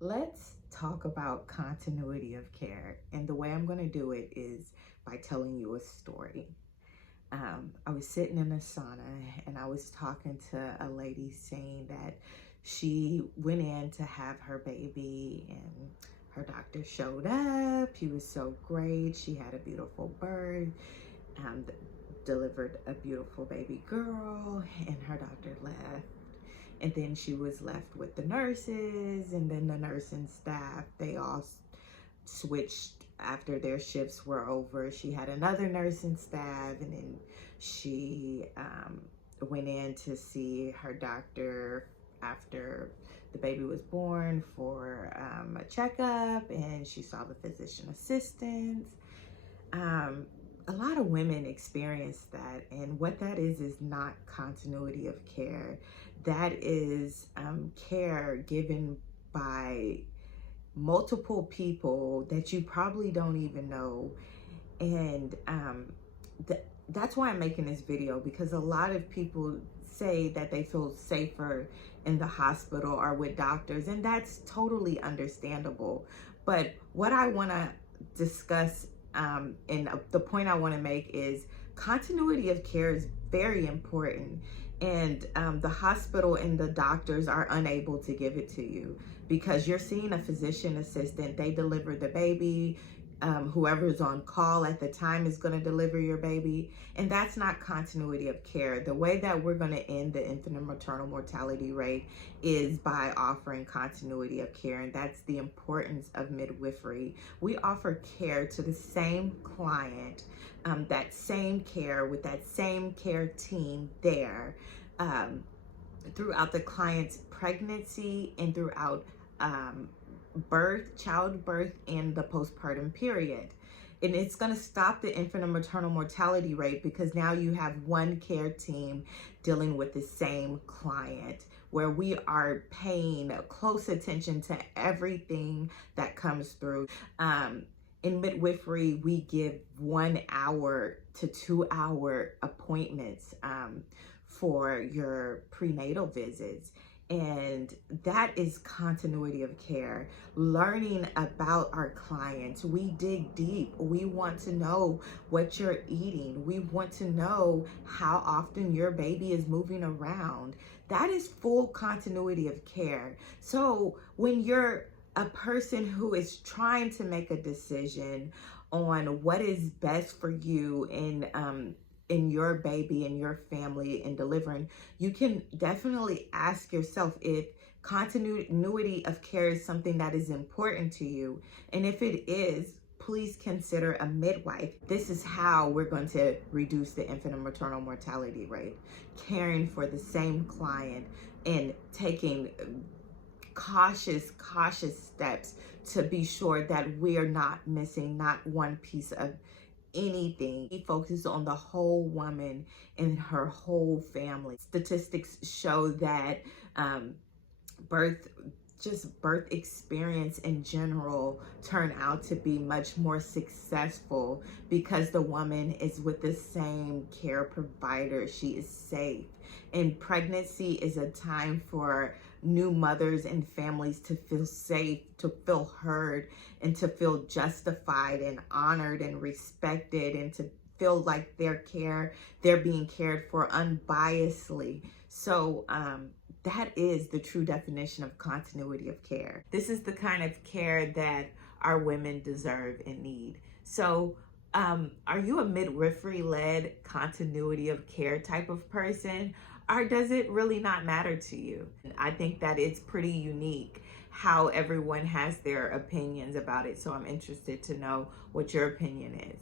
Let's talk about continuity of care. And the way I'm going to do it is by telling you a story. I was sitting in a sauna and I was talking to a lady saying that she went in to have her baby and her doctor showed up. He was so great. She had a beautiful birth, um, delivered a beautiful baby girl, and her doctor left. And then she was left with the nurses, and then the nursing staff, they all switched after their shifts were over. She had another nursing staff, and then she went in to see her doctor after the baby was born for a checkup, and she saw the physician assistants. A lot of women experience that, and what that is not continuity of care. That is care given by multiple people that you probably don't even know. And that's why I'm making this video, because a lot of people say that they feel safer in the hospital or with doctors, and that's totally understandable. But what I want to discuss, and the point I want to make, is continuity of care is very important, and the hospital and the doctors are unable to give it to you because you're seeing a physician assistant. They deliver the baby. Whoever's on call at the time is going to deliver your baby, and that's not continuity of care. The way that we're going to end the infant and maternal mortality rate is by offering continuity of care, and that's the importance of midwifery. We offer care to the same client, that same care with that same care team there, throughout the client's pregnancy and throughout childbirth, and the postpartum period. And it's going to stop the infant and maternal mortality rate because now you have one care team dealing with the same client, where we are paying close attention to everything that comes through. In midwifery, we give 1 hour to 2 hour appointments for your prenatal visits. And that is continuity of care. Learning about our clients. We dig deep. We want to know what you're eating. We want to know how often your baby is moving around. That is full continuity of care. So when you're a person who is trying to make a decision on what is best for you in your baby and your family and delivering, you can definitely ask yourself if continuity of care is something that is important to you. And if it is, please consider a midwife. This is how we're going to reduce the infant and maternal mortality rate: caring for the same client and taking cautious steps to be sure that we're not missing not one piece of anything. He focuses on the whole woman and her whole family. Statistics show that birth experience in general turn out to be much more successful because the woman is with the same care provider. She is safe. And pregnancy is a time for new mothers and families to feel safe, to feel heard, and to feel justified and honored and respected, and to feel like they're being cared for unbiasedly. So that is the true definition of continuity of care. This is the kind of care that our women deserve and need. So are you a midwifery-led continuity of care type of person? Or does it really not matter to you? I think that it's pretty unique how everyone has their opinions about it. So I'm interested to know what your opinion is.